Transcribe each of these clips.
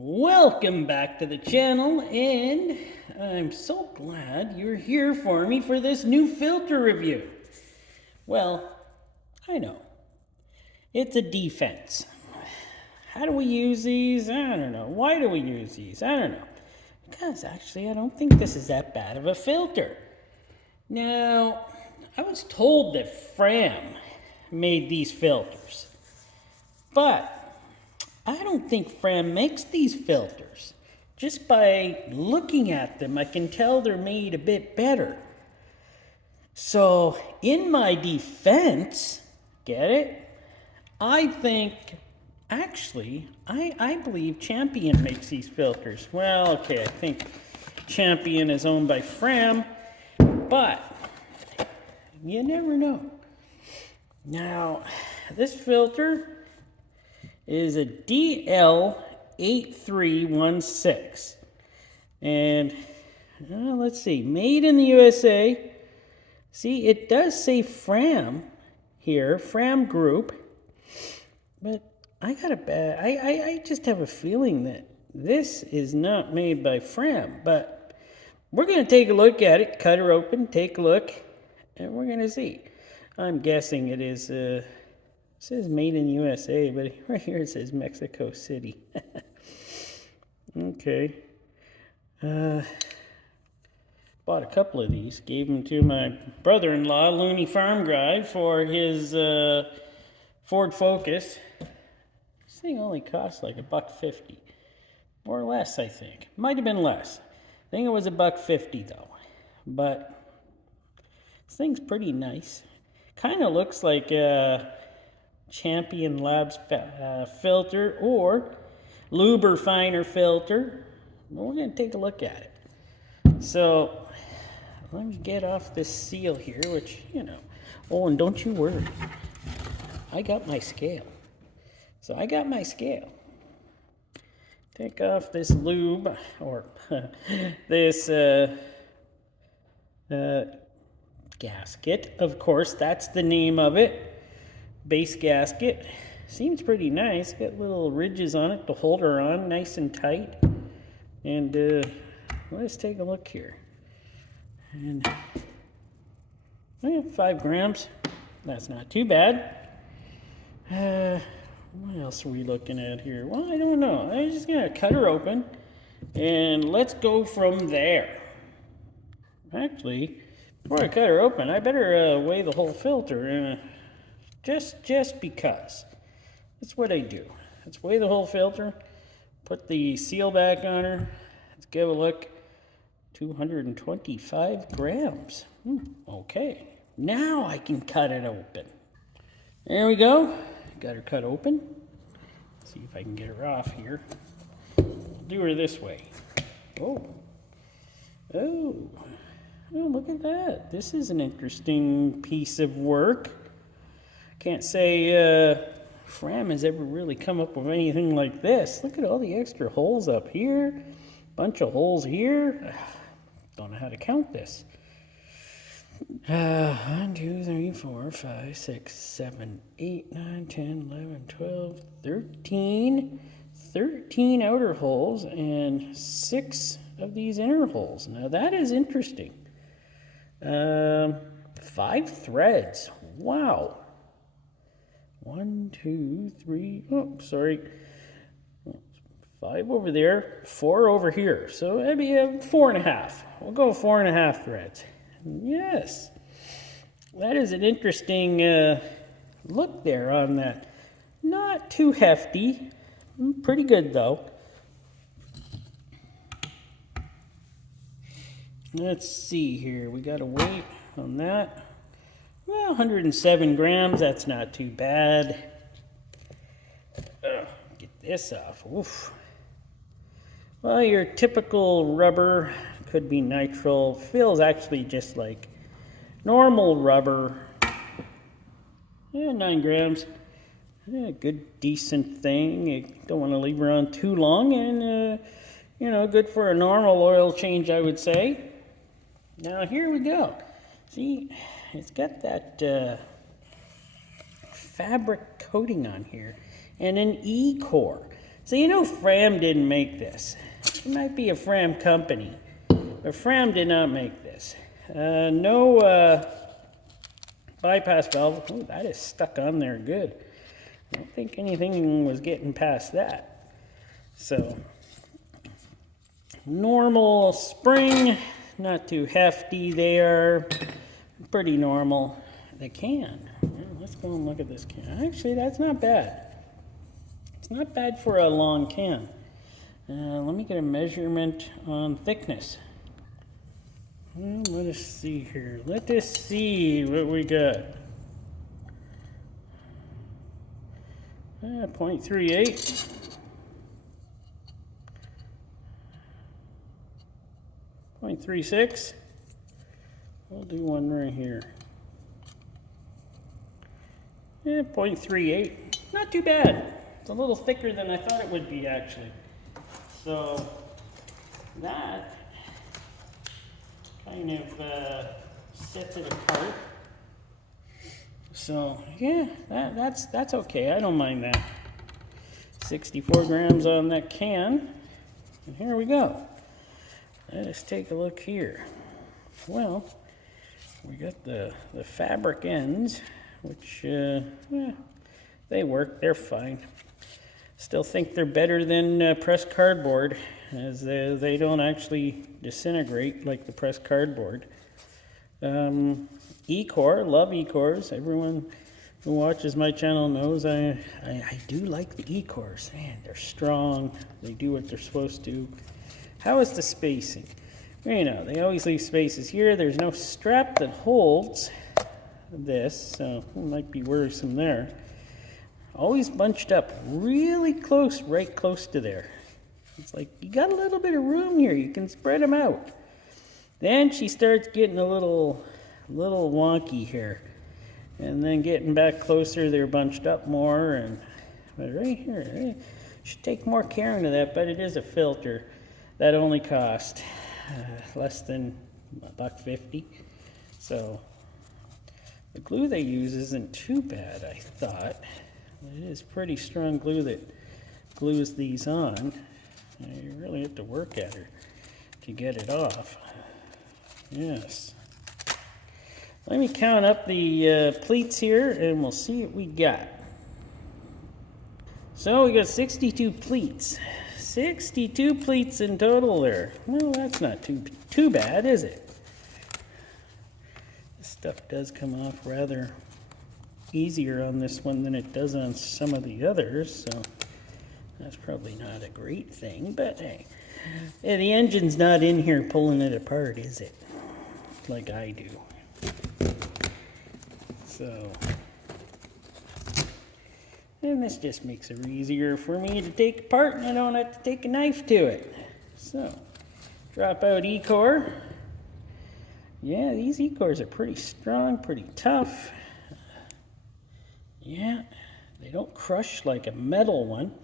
Welcome back to the channel, and I'm so glad you're here for me for this new filter review. Well, I know. It's a Defense. How do we use these? I don't know. Why do we use these? I don't know. Because actually, I don't think this is that bad of a filter. Now, I was told that Fram made these filters, but I don't think Fram makes these filters. Just by looking at them, I can tell they're made a bit better. So, in my defense, get it? I think, actually, I believe Champion makes these filters. Well, okay, I think Champion is owned by Fram, but you never know. Now, this filter is a DL8316. And let's see, made in the USA. See, it does say Fram here, Fram Group. But I just have a feeling that this is not made by Fram. But we're going to take a look at it, cut her open, take a look, and we're going to see. I'm guessing it is it says made in USA, but right here it says Mexico City. Okay. Bought a couple of these. Gave them to my brother-in-law, Looney Farm Guy, for his Ford Focus. This thing only cost like $1.50. Or less, I think. Might have been less. I think it was $1.50 though. But this thing's pretty nice. Kind of looks like Champion Labs filter or Luber-Finer filter. We're going to take a look at it. So let me get off this seal here, which, you know. Oh, and don't you worry. I got my scale. So I got my scale. Take off this lube, or this gasket. Of course, that's the name of it. Base gasket. Seems pretty nice. Got little ridges on it to hold her on nice and tight. And let's take a look here. And 5 grams. That's not too bad. What else are we looking at here? Well, I don't know. I'm just going to cut her open. And let's go from there. Actually, before I cut her open, I better weigh the whole filter. Just because. That's what I do. Let's weigh the whole filter. Put the seal back on her. Let's give a look. 225 grams. Okay. Now I can cut it open. There we go. Got her cut open. Let's see if I can get her off here. I'll do her this way. Oh, look at that. This is an interesting piece of work. Can't say Fram has ever really come up with anything like this. Look at all the extra holes up here. Bunch of holes here. Don't know how to count this. 1, 2, 3, 4, 5, 6, 7, 8, 9, 10, 11, 12, 13. 13 outer holes and 6 of these inner holes. Now that is interesting. 5 threads. Wow. 1, 2, 3. Oh, sorry. 5 over there, 4 over here. So that'd be 4.5. We'll go 4.5 threads. Yes. That is an interesting look there on that. Not too hefty. Pretty good though. Let's see here. We got a weight on that. Well, 107 grams. That's not too bad. Get this off. Oof. Well, your typical rubber, could be nitrile. Feels actually just like normal rubber. 9 grams. Good, decent thing. You don't want to leave her on too long, and good for a normal oil change, I would say. Now here we go. See, it's got that fabric coating on here, and an E-core. So you know Fram didn't make this. It might be a Fram company, but Fram did not make this. No bypass valve. Oh, that is stuck on there good. I don't think anything was getting past that. So, normal spring, not too hefty there. Pretty normal. The can. Let's go and look at this can. Actually, that's not bad. It's not bad for a long can. Let me get a measurement on thickness. Let us see here. Let us see what we got. 0.38. 0.36. We'll do one right here. 0.38. Not too bad. It's a little thicker than I thought it would be, actually. So that kind of sets it apart. So yeah, that's okay. I don't mind that. 64 grams on that can. And here we go. Let us take a look here. Well, we got the fabric ends, which they work. They're fine. Still think they're better than pressed cardboard, as they don't actually disintegrate like the pressed cardboard. E-core, love E-cores. Everyone who watches my channel knows I do like the E-cores. Man, they're strong. They do what they're supposed to. How is the spacing? You know, they always leave spaces here. There's no strap that holds this, so it might be worrisome there. Always bunched up really close, right close to there. It's like, you got a little bit of room here. You can spread them out. Then she starts getting a little wonky here. And then getting back closer, they're bunched up more. But right here, should take more care into that, but it is a filter. That only cost less than $1.50. So the glue they use isn't too bad, I thought. It is pretty strong glue that glues these on. You really have to work at her to get it off. Yes. Let me count up the pleats here and we'll see what we got. So we got 62 pleats. 62 pleats in total there. Well, that's not too bad, is it? This stuff does come off rather easier on this one than it does on some of the others, so that's probably not a great thing, but hey, the engine's not in here pulling it apart, is it? Like I do. So, and this just makes it easier for me to take apart and I don't have to take a knife to it. So, drop out E-core. Yeah, these E-cores are pretty strong, pretty tough. Yeah, they don't crush like a metal one.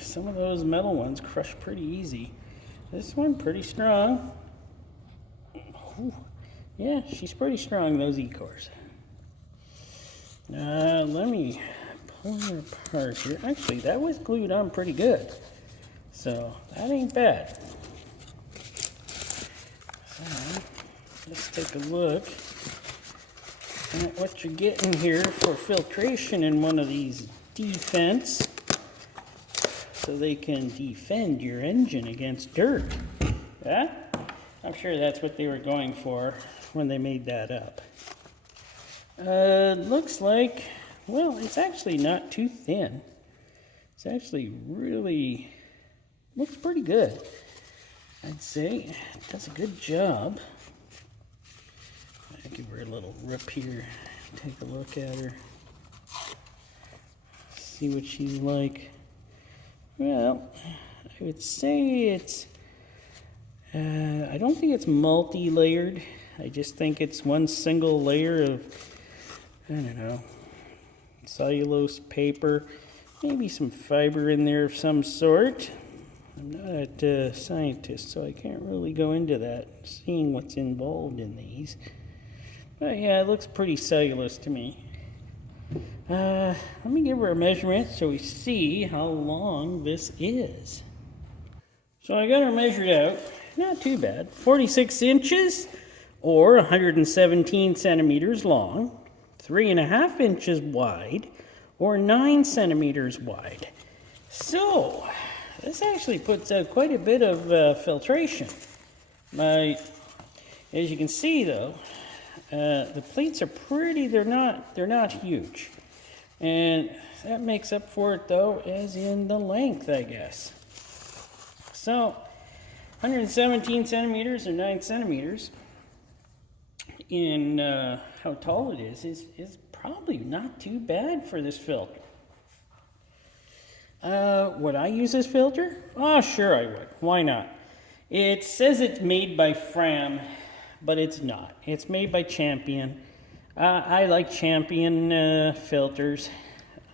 Some of those metal ones crush pretty easy. This one pretty strong. Ooh, yeah, she's pretty strong, those E-cores. Let me pull her apart here. Actually, that was glued on pretty good. So, that ain't bad. So, let's take a look at what you're getting here for filtration in one of these Defense, so they can defend your engine against dirt. Yeah? I'm sure that's what they were going for when they made that up. Looks like, well, it's actually not too thin. It's actually really, looks pretty good. I'd say it does a good job. I'll give her a little rip here. Take a look at her. See what she's like. Well, I would say it's, I don't think it's multi-layered. I just think it's one single layer of, I don't know, cellulose paper, maybe some fiber in there of some sort. I'm not a scientist, so I can't really go into that, seeing what's involved in these. But yeah, it looks pretty cellulose to me. Let me give her a measurement so we see how long this is. So I got her measured out, not too bad, 46 inches or 117 centimeters long, 3.5 inches wide or 9 centimeters wide. So this actually puts out quite a bit of filtration. As you can see though, the plates are pretty, they're not huge. And that makes up for it though, as in the length, I guess. So 117 centimeters or 9 centimeters in how tall it is probably not too bad for this filter. Would I use this filter? Oh, sure I would. Why not? It says it's made by Fram, but it's not. It's made by Champion. I like Champion filters.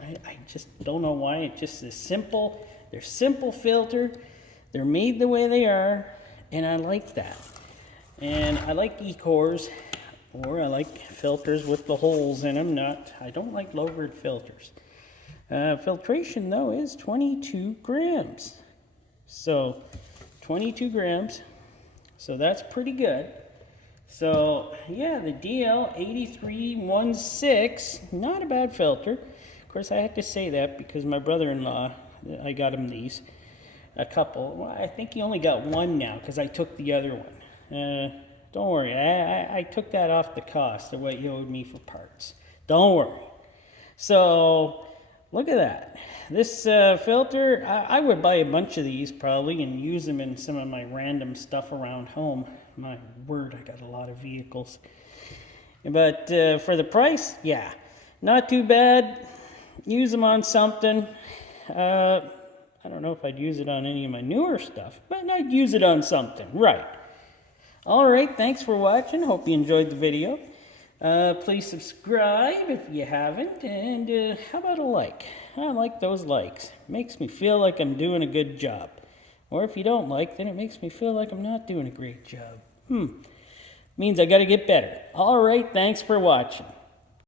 I just don't know why. It's just a simple, they're simple filter. They're made the way they are, and I like that. And I like E-cores, or I like filters with the holes in them. I don't like lowered filters. Filtration though is 22 grams. So 22 grams. So that's pretty good. So yeah, the DL8316, not a bad filter. Of course, I had to say that because my brother-in-law, I got him these, a couple. Well, I think he only got one now because I took the other one. Don't worry, I took that off the cost of what he owed me for parts. Don't worry. So look at that. This filter, I would buy a bunch of these probably and use them in some of my random stuff around home. My word, I got a lot of vehicles. But for the price, yeah, not too bad. Use them on something. I don't know if I'd use it on any of my newer stuff, but I'd use it on something, right. All right, thanks for watching. Hope you enjoyed the video. Please subscribe if you haven't, and how about a like? I like those likes. Makes me feel like I'm doing a good job. Or if you don't like, then it makes me feel like I'm not doing a great job. Means I gotta get better. All right, thanks for watching.